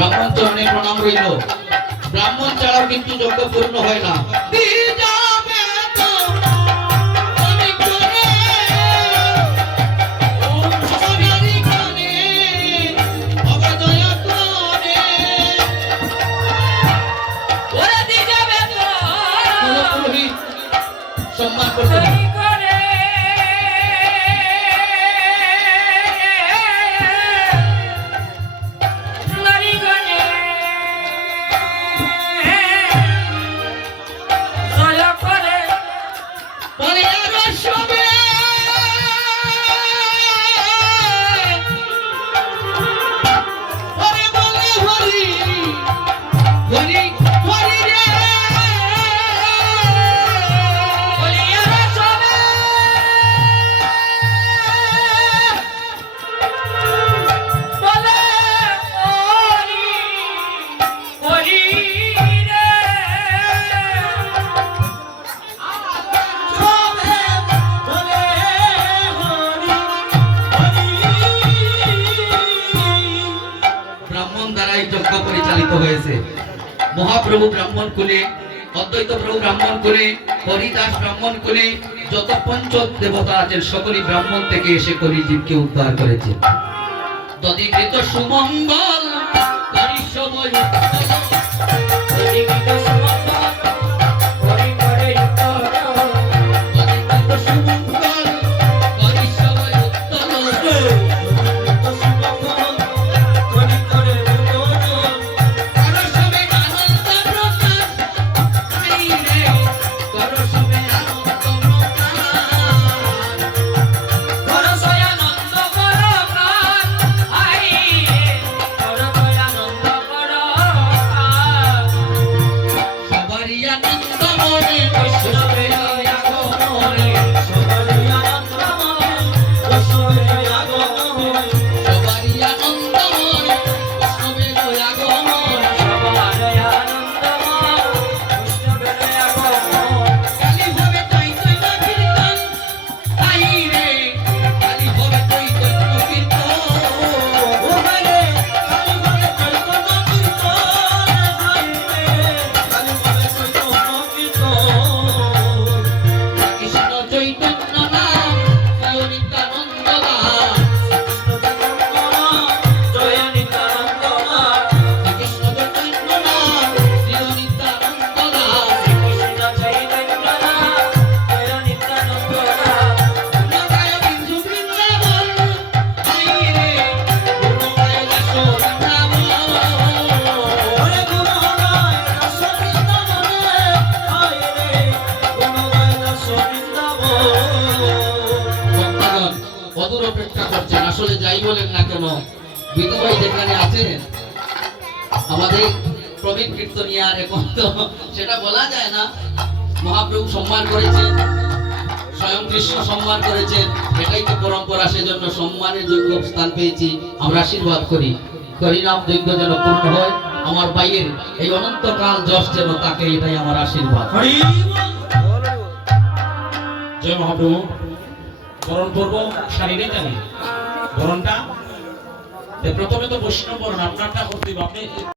ব্রাহ্মণ চরণে প্রণাম রইল। ব্রাহ্মণ ছাড়াও কিন্তু যজ্ঞ পূর্ণ হয় না। সম্মান করতে যজ্ঞ পরিচালিত হয়েছে। মহাপ্রভু ব্রাহ্মণ কুলে, অদ্বৈত প্রভু ব্রাহ্মণ কুলে, হরিদাস ব্রাহ্মণ কুলে, যত পঞ্চ দেবতা আছেন সকলেই ব্রাহ্মণ থেকে এসে কলিজীবকে উদ্ধার করেছে। তদিকৃত সুমঙ্গল করিসময় অপেক্ষা করছেন। আসলে যাই বলেন না কেন, বিধু ভাই যেখানে আছেন, আমাদের প্রবীণ কীর্তনিয়ার এখন তো সেটা বলা যায় না। মহাপ্রভু সম্মান করেছেন, স্বয়ং কৃষ্ণ সম্মান করেছেন, এটাই তো পরম্পরা। সেজন্য সম্মানের যোগ্য স্থান পেয়েছি। আমরা আশীর্বাদ করি, হরিনাম যজ্ঞ যেন পূর্ণ হয়, আমার ভাইয়ের এই অনন্তকাল যশ যেন তাকে, এটাই আমার আশীর্বাদ। জয় মহাপ্রভু। বরণ পর্ব শারীরে জানি বরণটা প্রথমে তো বৈষ্ণব বরণ আপনারটা করতে আপনি